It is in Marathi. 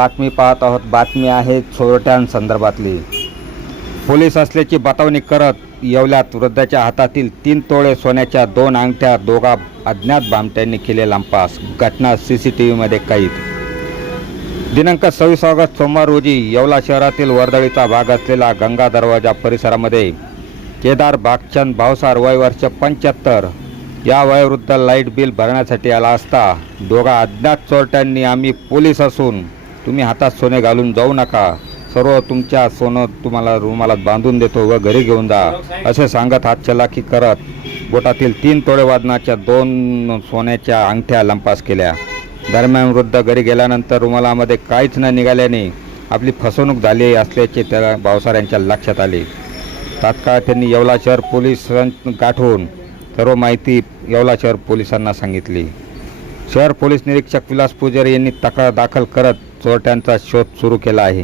बातमी पाहत आहोत. बातमी आहे चोरट्यांसंदर्भातली पोलीस असल्याची बतावणी करत येवल्यात वृद्धाच्या हातातील तीन तोळे सोन्याच्या दोन अंगठ्या दोघा अज्ञात बामट्यांनी केले लंपास घटना सी सी टी व्हीमध्ये कैद. दिनांक सव्वीस ऑगस्ट सोमवार रोजी येवला शहरातील वर्दळीचा भाग असलेला गंगा दरवाजा परिसरामध्ये केदार बागचंद भावसार वय वर्ष पंच्याहत्तर या वयोवृद्ध लाइट बिल भरण्यासाठी आला असता दोघा अज्ञात चोरट्यांनी आम्ही पोलीस असून तुम्ही हातात सोने घालून जाऊ नका. सर्व तुमच्या सोनं तुम्हाला रुमालात बांधून देतो व घरी घेऊन जा. असे सांगत हातचलाखी करत बोटातील तीन तोळे वादनाच्या दोन सोन्याच्या अंगठ्या लंपास केल्या. दरम्यान वृद्ध घरी गेल्यानंतर रुमालामध्ये काहीच न निघाल्याने आपली फसवणूक झाली असल्याचे त्या भावसार यांच्या लक्षात आले. तात्काळ त्यांनी येवला शहर पोलीस गाठवून सर्व माहिती येवला शहर पोलिसांना सांगितली. शहर पोलीस निरीक्षक विलास पुजारी यांनी तक्रार दाखल करत चोरट्यांचा शोध सुरू केला आहे.